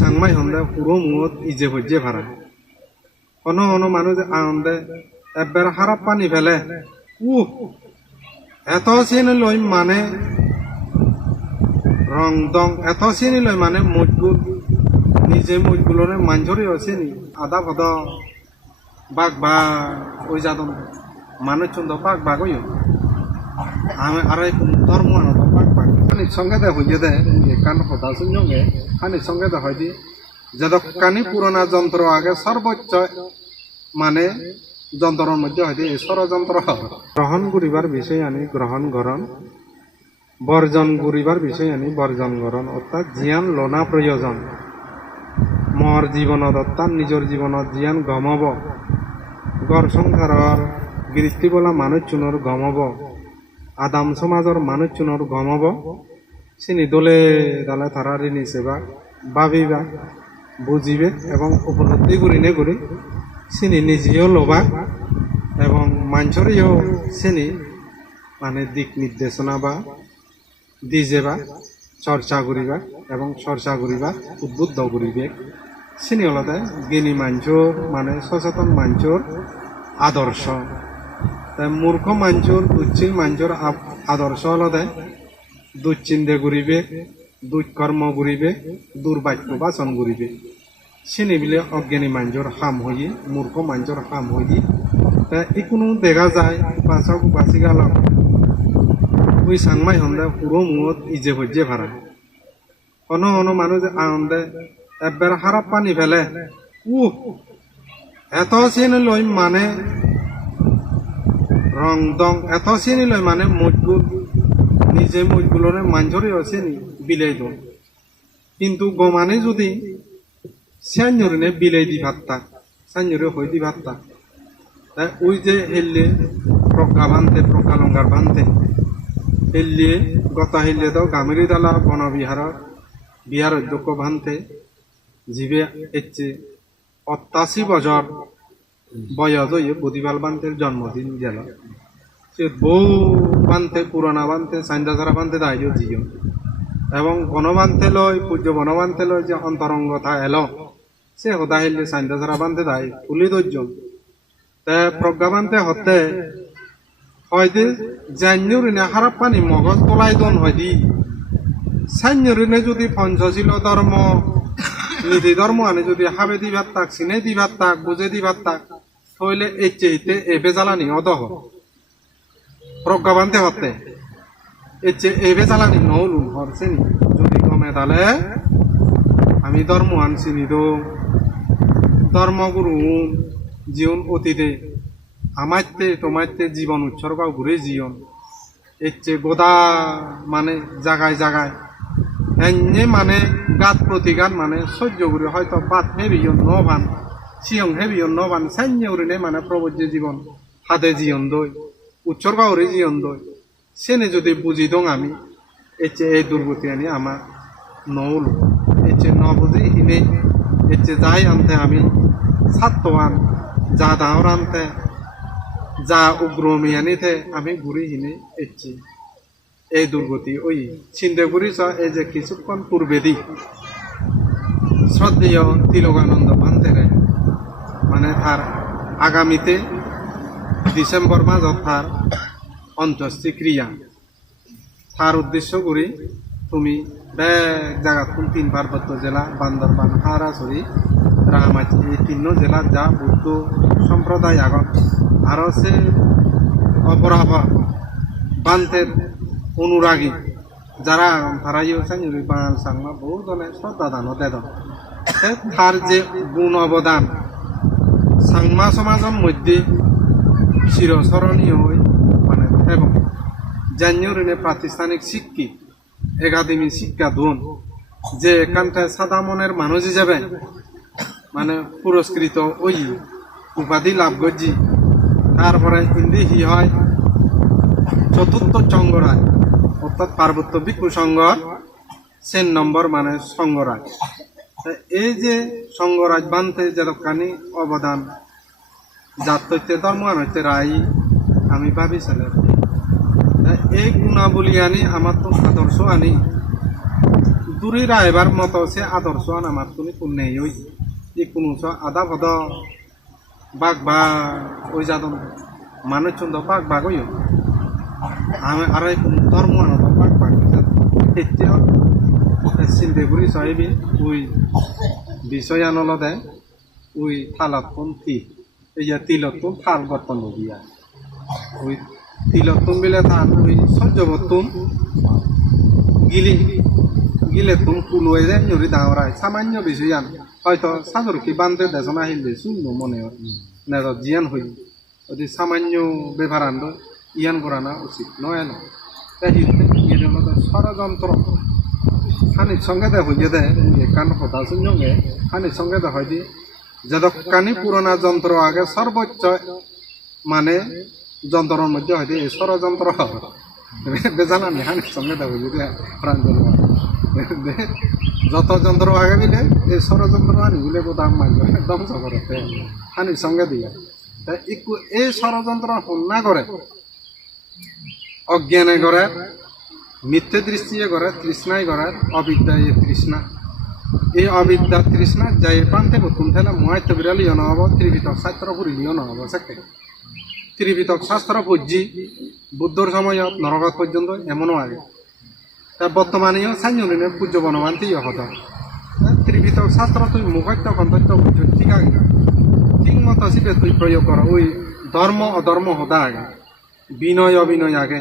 সাংমাই হন্দে পুরো মুহূর্ত ইজে হজ্জে ভাড়া। কোনো কোনো মানুষ আনন্দে এবার খারাপ পানি ফেলে। উ এত চিনি লই মানে রং দং, এত চিনি লই মানে মজবুত। নিজে মজগুলোরে মাঞ্জরি আছে নি আদা ভদ। বাঘ বা ওই যাদম মানুষ চন্দ বাঘ বাঘ এই ধর্ম আনন্দ বাঘ বাঘ খানিক সঙ্গে দে, হইয়ে দে কান কথা শুনবে খানিক সঙ্গে দে হয় দি যতখানি পুরোনা যন্ত্র আগে সর্বোচ্চ মানে যন্ত্রের মধ্যে হয়তো এই ষড়যন্ত্র গ্রহণ করিবার বিষয় আনি গ্রহণ গরণ বর্জন করিবার বিষয় আনি বর্জন গরণ অর্থাৎ জিয়ান লোনা প্রয়োজন মর জীৱনত অৰ্থাৎ নিজৰ জীৱনত জিয়ান গমাব। গড় সংসাৰৰ বৃত্তি বোলা মানুহ চুনৰ গমাব। আদাম সমাজৰ মানুহ চুনৰ গমাব চিনি দলে দালে থারারি নিছেবা ভাবিবা বুঝিবে এবং উপলব্ধি করি নে করি চিনি নিজেও লবা এবং মানুষেরও চিনি মানে দিক নির্দেশনা বা দিজেবা চর্চা করিবা এবং চর্চা করিবা উদ্বুদ্ধ করিবে চিনি হলতে জ্ঞানী মানুষর মানে সচেতন মানুষর আদর্শ মূর্খ মানুষর দুচ্ছিল মানুষর আদর্শ হলতে দুশ্চিন্তে ঘুরিবে দুষ্কর্ম ঘুরিবে দুর্বাক্য বাচন ঘুরিবে চিনি বিলে অজ্ঞানী মানুষর হাম হইয়ে মূর্খ মানুষর হাম হইয়ে তা ইকোনো দেখা যায় বাঁচাও বাঁচি গেল ওই সাংমাই হন্দে পুরো মুহূর্ত ইজে হজ্জে ভাড়া কোনো কোনো মানুষ আনন্দে এবার খারাপ পানি ফেলে। উ এত চিনি লই মানে রং দং এত চিনি লই মানে মজবুত নিজে মজগুলোরে মাঞ্জরে আছে নি বিলাই দন কিন্তু গমানে যদি সাঞ্জরে বিলাই দি ভাত্তা সাঞ্জরে হই দি ভাত্তা তাই ওই যে হেললে প্রজ্ঞা বানতে প্রজ্ঞা লঙ্গার বানতে হেললে, গত হেললে তো গামিরি দালা বনবিহার বিহার অধ্যক্ষ বানতে জিবে এচ্ছে অত্যাশি বছর বয়স হয়ে প্রতিপাল বান্তের জন্মদিন গেল। সে বউ বানতে, পুরোনা বানতে সাইন্দাসারা বানতে দায়িত্ব জিও এবং বনবান্তে লয়, পূজ্য বনবান্তে লয় যে অন্তরঙ্গতা এলো। সে হতা হিলে সাইন্দাসারা বানতে দায় তুলি ধৈর্য। তে প্রজ্ঞাবান্তে হতে হয়তো জান্যুরিনে খারাপ পানি মগজ তোলাই দন হয়দি সান্যুরিনে যদি পঞ্চশীল ধর্ম নীতি ধর্ম আনে যদি হাবে দিবার তাক সিনে দিবার তাক বুঝে দিবার তাক হইলে এই চেইতে এবে জ্বালানি অদহ। প্রজ্ঞাবান্তে হতে। এই চে এবে জ্বালানি নৌলুন হরছেনি যদি কমে তাহলে আমি ধর্ম আনছি নিদো ধর্মগুরু জীবন অতীতে আমারতে তোমারতে জীবন উৎসর্গ ঘুরে জীবন। এর গোদা মানে জাগায় জাগায়। এনে মানে গাত প্রতিগাত মানে সহ্য করে হয়তো বাত হেবিয়ন নভান। সিয়ং হেবিয়ন নভান সাইন্য উরিনে মানে প্রবজ্য জীবন হাতে জীবন দই উৎসর্গ করে জীবন দই সেনে যদি বুঝি দং আমি এর চেয়ে এই দুর্গতি আনি আমার নৌল এর চেয়ে ন বুঝি হিনে এর চেয়ে যাই আনতে আমি সাত্তওয়ান যা দাহর আনতে যা উগ্রমী আনিতে আমি ঘুরি হিনে এসছি এই দুর্গতি ওই চিন্তা করিস এই যে কিছুক্ষণ পূর্বে দি শ্রদ্ধেয় তিলকানন্দ পান্তেরে মানে তার আগামীতে ডিসেম্বর মাসত তার অন্ত্যেষ্টি ক্রিয়া তার উদ্দেশ্য করি তুমি বেগ জায়গা কোন তিন পার্বত্য জেলা বান্দরবান হারাসরি রামাচি এই তিন জেলা যা বৌদ্ধ সম্প্রদায় আগত আরও সে অপরাধ বান্তের অনুরাগী যারা তারাইও চাইনি বাঙাল সাংমা বহু জনে শ্রদ্ধা দান দেদ তার যে গুণ অবদান, সাংমা সমাজের মধ্যে চিরস্মরণীয় হই মানে এবং জানিয়ে প্রাতিষ্ঠানিক শিক্ষিত একাডেমি শিক্ষা দোন যে এখানটায় সাদা মনের মানুষ হিসেবে মানে পুরস্কৃত ওই উপাধি লাভ করছি তারপরে হিন্দি হি হয় চতুর্থ চঙ্গরাজ অর্থাৎ পার্বত্য ভিক্ষু সংঘ সেন নম্বর মানে সংঘরাজ। এই যে সংঘরাজ বানতে যতখানি অবদান, জাত হইতে ধর্ম হইতে রাই আমি ভাবিছিলাম তা এই গুণাবলী আনি, আমার তো আদর্শ আনি। তুরিরা এবার মতো সে আদর্শ আন, আমার তুমি নেই ওই। ই কোনো আদা ভদ, বাঘ বা ওই যাদন মানুষ চন্দ বাঘ বাঘ আমি আর এই কোনো ধর্ম আনত বাঘ বাঘ এতিয়াও চিন্তা কৰি চাইবি ওই বিষয় আনলদে ওই থালত কোন থি এই তিলত কোন থাল বর্তন দিয়া ওই তিলত তুম বিলে থান ওই সহ্য বর্তন গিলি গিলে তুম কুলুয়ে যায় নরি দাওরাই সামান্য বিষয়ান হয়তো সাজরকি বান্ধে দেশনা আহিলে শূন্য মনে হয়। না জিয়ান হই। যদি সামান্য ব্যবহারান্দ ইয়ান করানা উচিত, নয় না তাই ইয়ে ষড়যন্ত্র হানির সঙ্গে দে হইয়ে দে কান কথা শুনবে হানির সঙ্গে দে হয় দি যতখানি পুরোনা যন্ত্র আগে সর্বোচ্চ মানে যন্ত্রের মধ্যে হয়তো এই ষড়যন্ত্র বেজানানি হানির সঙ্গে দে হইয়ে দে প্রাঞ্জল যত যন্ত্র আগে বিলে এই ষড়যন্ত্র আনি বলে বোধাম মাইল ধ্বংস করতে হানির সঙ্গে দিয়ে এই ষড়যন্ত্র না করে অজ্ঞানে করে মিথ্যে দৃষ্টিয়ে করে তৃষ্ণাই করে অবিদ্যায় তৃষ্ণা। এই অবিদ্যা তৃষ্ণা যাই পান্তে বতুন থেলে মহাই তবিরালিও নহব ত্রিপিতক শাস্ত্র ফুরিলিও নহব সাকে ত্রিপিতক শাস্ত্র বুঝি বুদ্ধর সময়ত নরকত পর্যন্ত এমনও আগে। তা বর্তমানেও সাইজনে পূজ্য বনবান্তি হত ত্রিপিতক শাস্ত্র তুই মুখত্য কন্তত্য ঠিক আগে। ঠিক মতো তুই প্রয়োগ কর, ওই ধর্ম অধর্ম হদা আগে। বিনয় অবিনয় আগে